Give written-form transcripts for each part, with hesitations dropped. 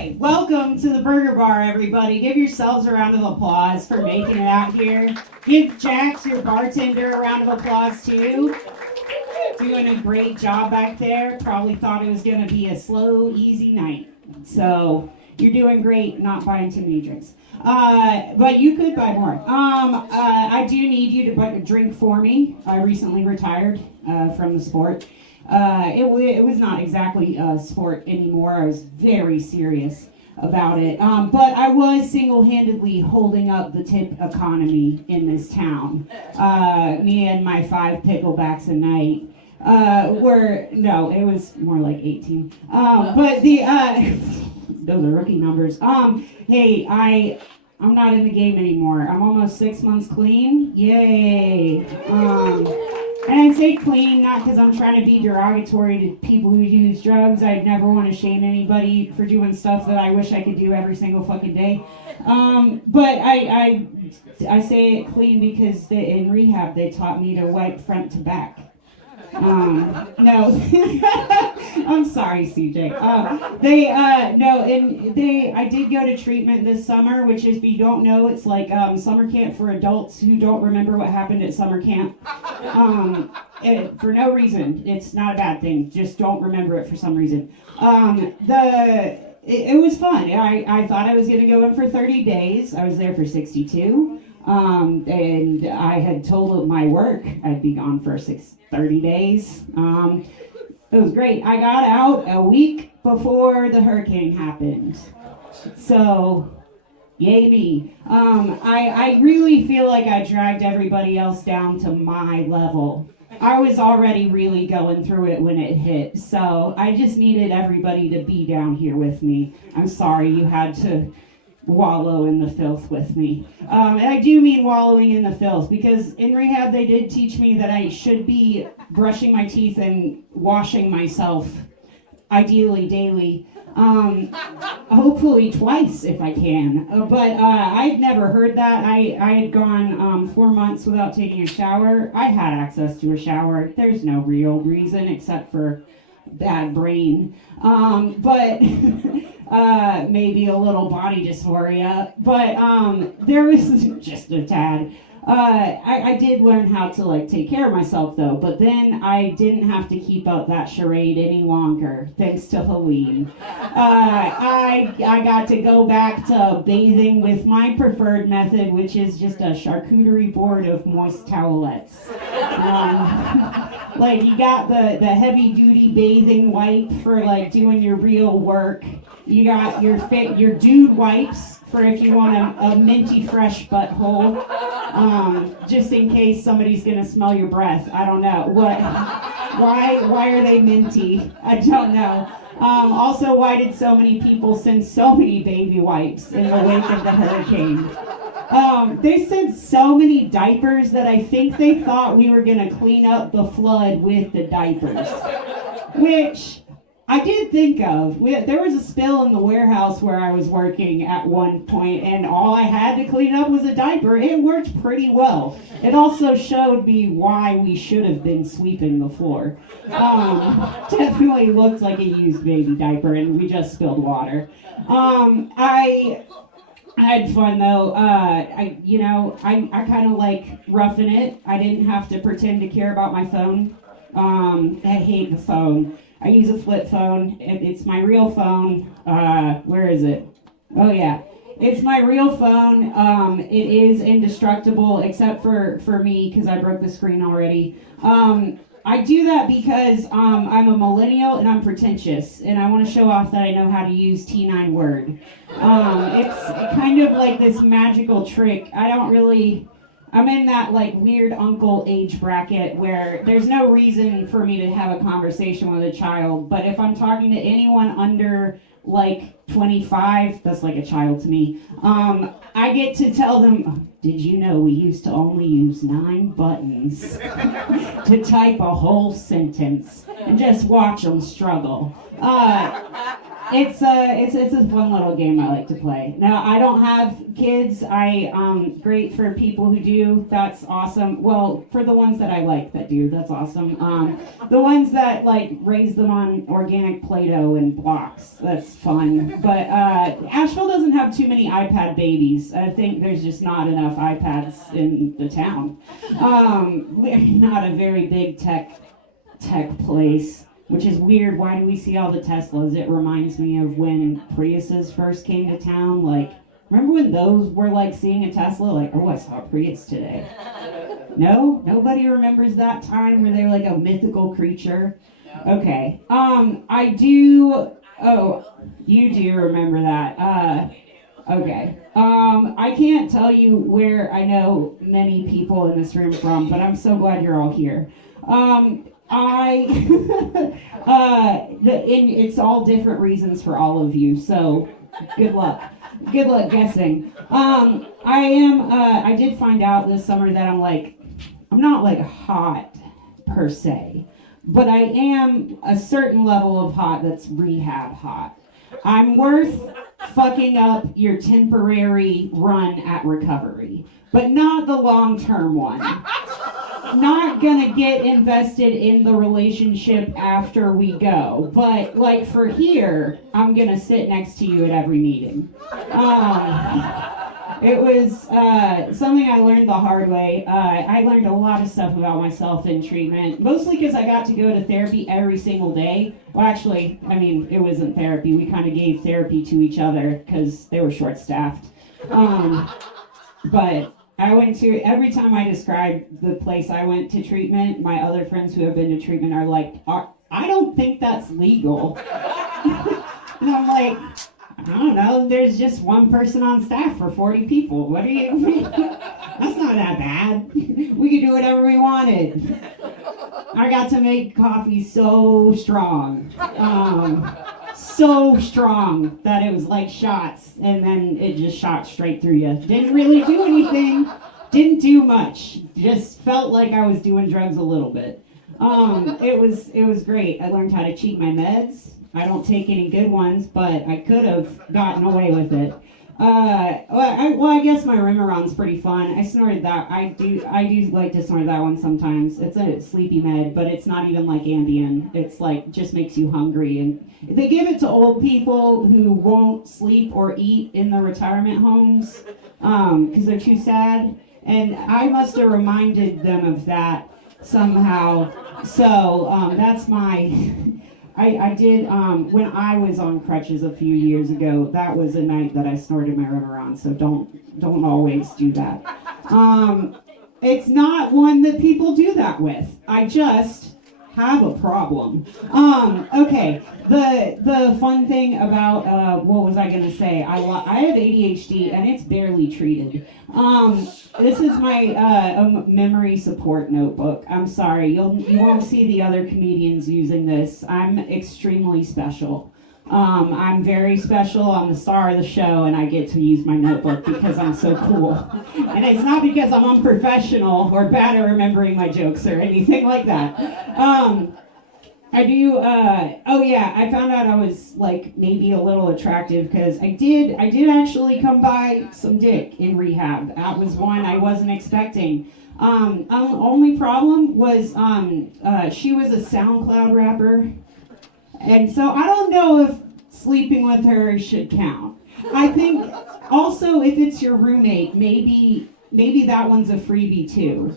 Hi, welcome to the Burger Bar, everybody. Give yourselves a round of applause for making it out here. Give Jax, your bartender, a round of applause, too. Doing a great job back there. Probably thought it was going to be a slow, easy night. So, you're doing great, not buying too many drinks. But you could buy more. I do need you to buy a drink for me. I recently retired from the sport. It was not exactly a sport anymore. I was very serious about it. But I was single-handedly holding up the tip economy in this town. Me and my 5 picklebacks a night no, it was more like 18. But those are rookie numbers. Hey, I'm not in the game anymore. I'm almost 6 months clean. Yay. And I say clean, not because I'm trying to be derogatory to people who use drugs. I'd never want to shame anybody for doing stuff that I wish I could do every single fucking day. But I say it clean because in rehab they taught me to wipe front to back. No, I'm sorry, CJ. I did go to treatment this summer, which is, if you don't know, it's like summer camp for adults who don't remember what happened at summer camp. For no reason. It's not a bad thing. Just don't remember it for some reason. It was fun. I thought I was going to go in for 30 days. I was there for 62. And I had told my work I'd be gone for 30 days. It was great. I got out a week before the hurricane happened. So, yay me. I really feel like I dragged everybody else down to my level. I was already really going through it when it hit, so I just needed everybody to be down here with me. I'm sorry you had to wallow in the filth with me. And I do mean wallowing in the filth, because in rehab they did teach me that I should be brushing my teeth and washing myself, ideally daily. Hopefully twice if I can. But I'd never heard that. I had gone 4 months without taking a shower. I had access to a shower. There's no real reason except for bad brain. But maybe a little body dysphoria. But there was just a tad. I did learn how to take care of myself though, but then I didn't have to keep up that charade any longer, thanks to Helene. I got to go back to bathing with my preferred method, which is just a charcuterie board of moist towelettes. You got the heavy duty bathing wipe for doing your real work. You got your dude wipes for if you want a minty fresh butthole, just in case somebody's gonna smell your breath. I don't know why are they minty? I don't know. Also, why did so many people send so many baby wipes in the wake of the hurricane? They sent so many diapers that I think they thought we were gonna clean up the flood with the diapers, which I did think of. There was a spill in the warehouse where I was working at one point, and all I had to clean up was a diaper. It worked pretty well. It also showed me why we should have been sweeping the floor. Definitely looked like a used baby diaper, and we just spilled water. I had fun though. I kind of like roughing it. I didn't have to pretend to care about my phone. I hate the phone. I use a flip phone. It's my real phone. Where is it? Oh yeah, it's my real phone. It is indestructible except for me, because I broke the screen already. I do that because I'm a millennial and I'm pretentious, and I want to show off that I know how to use T9 Word. It's kind of like this magical trick. I'm in that weird uncle age bracket where there's no reason for me to have a conversation with a child, but if I'm talking to anyone under 25, that's like a child to me, I get to tell them, did you know we used to only use 9 buttons to type a whole sentence, and just watch them struggle. It's a fun little game I like to play. Now I don't have kids. I great for people who do. That's awesome. Well, for the ones that I like that do, that's awesome. The ones that like raise them on organic Play-Doh and blocks, that's fun. But Asheville doesn't have too many iPad babies. I think there's just not enough iPads in the town. We're not a very big tech place, which is weird. Why do we see all the Teslas? It reminds me of when Priuses first came to town. Like, remember when those were like seeing a Tesla? Like, oh, I saw a Prius today. No? Nobody remembers that time where they were like a mythical creature? Okay. I do. Oh, you do remember that. Okay. I can't tell you where I know many people in this room from, but I'm so glad you're all here. It's all different reasons for all of you, so good luck. Good luck guessing. I did find out this summer that I'm not like hot per se, but I am a certain level of hot that's rehab hot. I'm worth fucking up your temporary run at recovery, but not the long-term one. Not gonna get invested in the relationship after we go, but like for here, I'm gonna sit next to you at every meeting. It was something I learned the hard way. I learned a lot of stuff about myself in treatment, mostly because I got to go to therapy every single day. Well, actually, I mean, it wasn't therapy. We kind of gave therapy to each other because they were short-staffed. But I went to, every time I describe the place I went to treatment, my other friends who have been to treatment are like, I don't think that's legal. And I'm like, I don't know, there's just one person on staff for 40 people. What do you mean? That's not that bad. We could do whatever we wanted. I got to make coffee so strong. So strong that it was like shots, and then it just shot straight through you. Didn't really do anything. Didn't do much. Just felt like I was doing drugs a little bit. It was great. I learned how to cheat my meds. I don't take any good ones, but I could have gotten away with it. I guess my Remeron's pretty fun. I snorted that. I do like to snort that one sometimes. It's a sleepy med, but it's not even like Ambien. It's like just makes you hungry, and they give it to old people who won't sleep or eat in the retirement homes because they're too sad. And I must have reminded them of that somehow. So that's my. I did, when I was on crutches a few years ago, that was a night that I snorted my Remeron, so don't always do that. It's not one that people do that with. I just have a problem. Okay, the fun thing about, what was I gonna say? I have ADHD and it's barely treated. This is my memory support notebook. I'm sorry, you won't see the other comedians using this. I'm extremely special. I'm very special. I'm the star of the show, and I get to use my notebook because I'm so cool. And it's not because I'm unprofessional or bad at remembering my jokes or anything like that. I do, I found out I was, like, maybe a little attractive because I did actually come by some dick in rehab. That was one I wasn't expecting. Only problem was, she was a SoundCloud rapper. And so I don't know if sleeping with her should count. I think also if it's your roommate, maybe that one's a freebie too.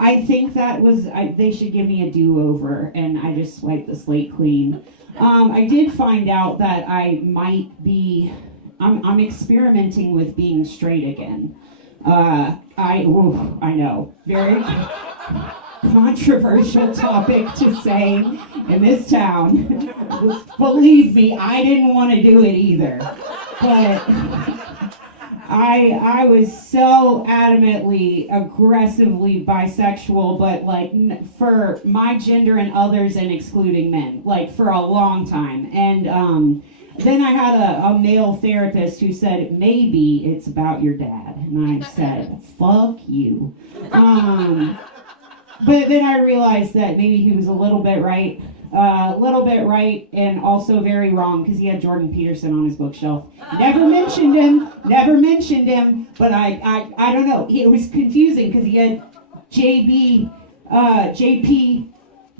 I think they should give me a do-over, and I just swiped the slate clean. I did find out that I might be, I'm experimenting with being straight again. I know, very controversial topic to say in this town. Believe me, I didn't want to do it either. But I was so adamantly, aggressively bisexual, but like for my gender and others and excluding men, like for a long time. And then I had a male therapist who said, maybe it's about your dad. And I said, fuck you. But then I realized that maybe he was a little bit right. A little bit right and also very wrong because he had Jordan Peterson on his bookshelf. Never mentioned him, but I don't know. It was confusing because he had JB, JP,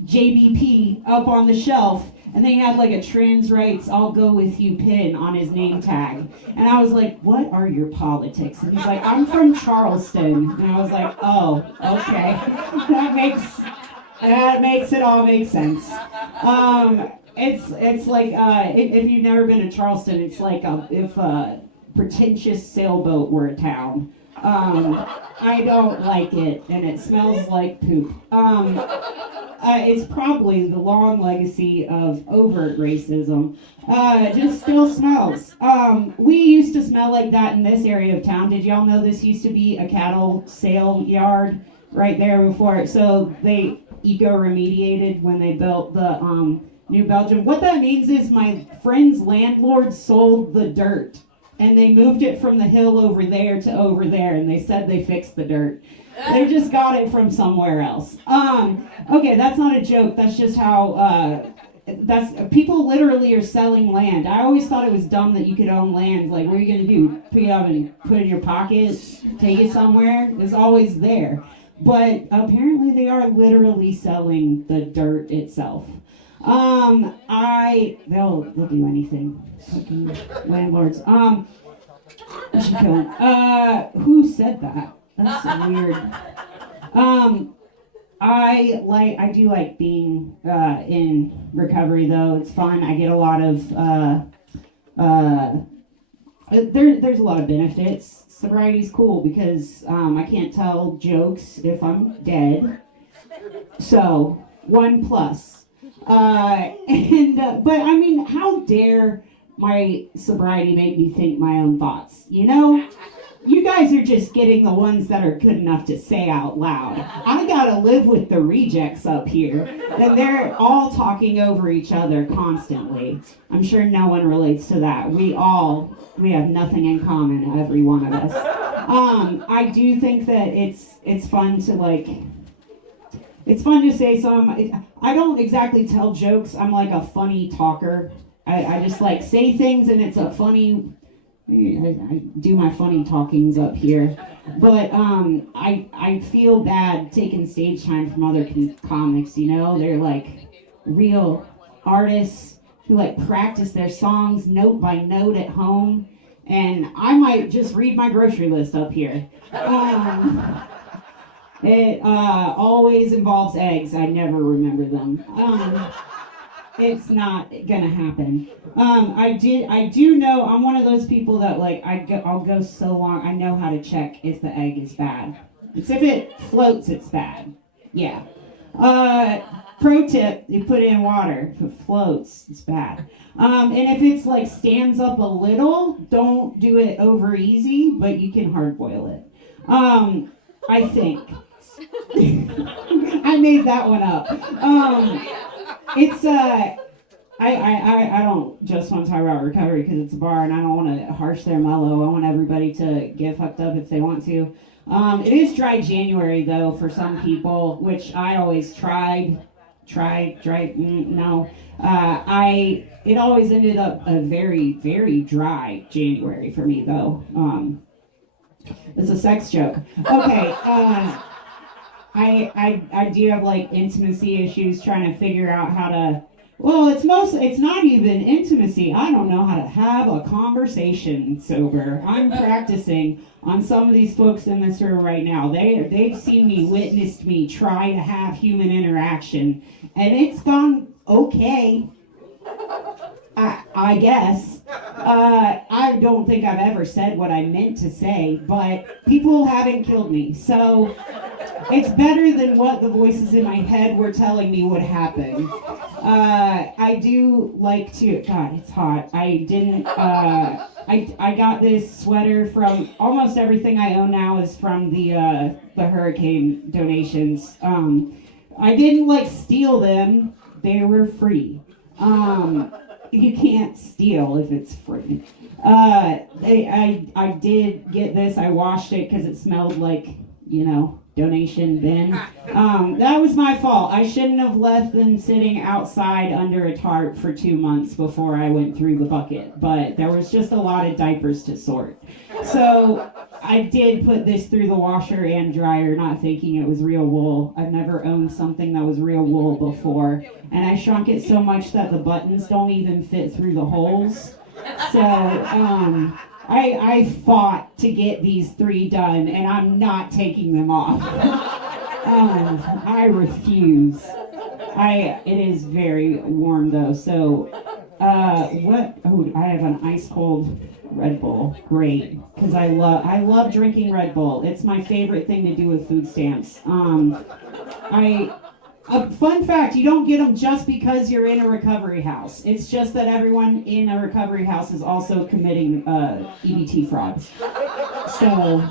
JBP up on the shelf, and they had like a trans rights I'll go with you pin on his name tag. And I was like, what are your politics? And he's like, I'm from Charleston. And I was like, oh, okay. That makes it all make sense. It's like if you've never been to Charleston, it's like if a pretentious sailboat were a town. I don't like it, and it smells like poop. It's probably the long legacy of overt racism. It just still smells. We used to smell like that in this area of town. Did y'all know this used to be a cattle sale yard right there before? So they eco-remediated when they built the New Belgium. What that means is my friend's landlord sold the dirt, and they moved it from the hill over there to over there, and they said they fixed the dirt. They just got it from somewhere else. Okay, that's not a joke. That's just how people literally are selling land. I always thought it was dumb that you could own land. Like, what are you gonna do? Pick it up and put it in your pocket? Take it somewhere? It's always there. But apparently they are literally selling the dirt itself. They'll do anything. Fucking landlords. Who said that? That's weird. I do like being in recovery though. It's fun. I get a lot of there's a lot of benefits. Sobriety's cool because I can't tell jokes if I'm dead. So 1 plus. But I mean, how dare my sobriety make me think my own thoughts? You know, you guys are just getting the ones that are good enough to say out loud. I gotta live with the rejects up here, and they're all talking over each other constantly. I'm sure no one relates to that. We have nothing in common, every one of us. I do think that it's fun to it's fun to say some. I don't exactly tell jokes. I'm like a funny talker. I just like say things and it's a funny. I do my funny talkings up here, but I feel bad taking stage time from other comics. You know, they're like real artists who like practice their songs note by note at home, and I might just read my grocery list up here. It always involves eggs. I never remember them. It's not gonna happen. I do know I'm one of those people that like I'll go so long. I know how to check if the egg is bad. It's if it floats, it's bad. Yeah. Pro tip: you put it in water. If it floats, it's bad. And if it's like stands up a little, don't do it over easy, but you can hard boil it. I think. I made that one up. It's I don't just want to talk about recovery because it's a bar and I don't want to harsh their mellow. I want everybody to get fucked up if they want to. It is dry January though for some people, which I always no. It always ended up a very, very dry January for me though. It's a sex joke. Okay. I do have like intimacy issues trying to figure out how to. Well, it's not even intimacy. I don't know how to have a conversation sober. I'm practicing on some of these folks in this room right now. They've seen me, witnessed me try to have human interaction, and it's gone okay. I guess. I don't think I've ever said what I meant to say, but people haven't killed me, so it's better than what the voices in my head were telling me would happen. I do like to. God, it's hot. I didn't. I got this sweater from almost everything I own now is from the hurricane donations. I didn't like steal them. They were free. You can't steal if it's free. I did get this. I washed it because it smelled like, donation bin. That was my fault. I shouldn't have left them sitting outside under a tarp for 2 months before I went through the bucket, but there was just a lot of diapers to sort. So I did put this through the washer and dryer, not thinking it was real wool. I've never owned something that was real wool before, and I shrunk it so much that the buttons don't even fit through the holes. So I fought to get these 3 done, and I'm not taking them off. I refuse. It is very warm though, so what? Oh, I have an ice cold Red Bull. Great, because I love drinking Red Bull. It's my favorite thing to do with food stamps. A fun fact, you don't get them just because you're in a recovery house. It's just that everyone in a recovery house is also committing EBT fraud. So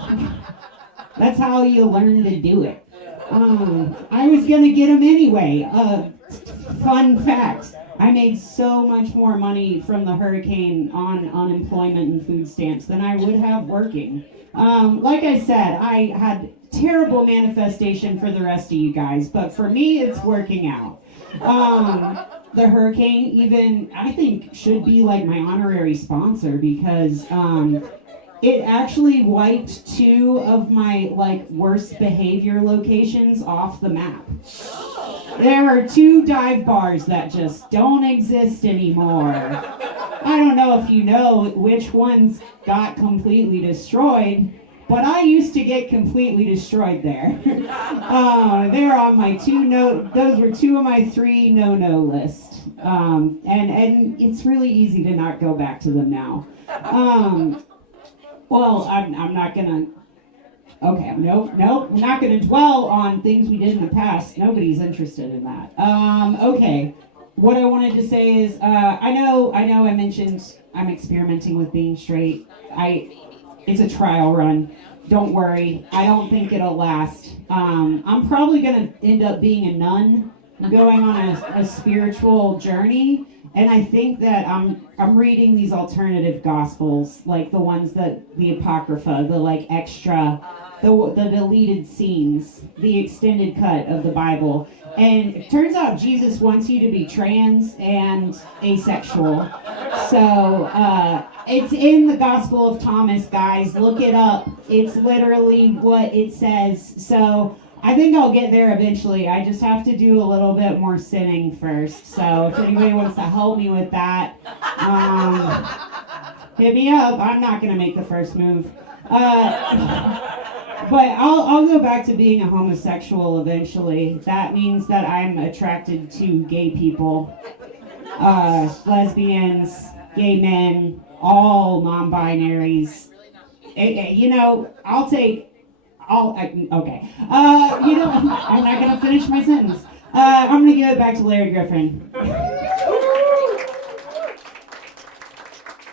that's how you learn to do it. I was going to get them anyway. Fun fact, I made so much more money from the hurricane on unemployment and food stamps than I would have working. Like I said, I had terrible manifestation for the rest of you guys, but for me, it's working out. The hurricane even, I think, should be like my honorary sponsor because it actually wiped 2 of my worst behavior locations off the map. There are 2 dive bars that just don't exist anymore. I don't know if you know which ones got completely destroyed, but I used to get completely destroyed there. They're on my those were 2 of my 3 no-no list. And it's really easy to not go back to them now. Well, I'm not gonna, okay, nope, I'm not gonna dwell on things we did in the past. Nobody's interested in that. Okay, what I wanted to say is, I know I mentioned I'm experimenting with being straight. It's a trial run. Don't worry, I don't think it'll last. I'm probably gonna end up being a nun, going on a spiritual journey. And I think that I'm reading these alternative gospels, like the ones that the Apocrypha, the extra, the deleted scenes, the extended cut of the Bible. And it turns out Jesus wants you to be trans and asexual. So it's in the Gospel of Thomas, guys. Look it up. It's literally what it says. So I think I'll get there eventually. I just have to do a little bit more sinning first. So if anybody wants to help me with that, hit me up. I'm not going to make the first move. But I'll go back to being a homosexual eventually. That means that I'm attracted to gay people, lesbians, gay men, all non-binaries. Okay. I'm not going to finish my sentence. I'm going to give it back to Larry Griffin.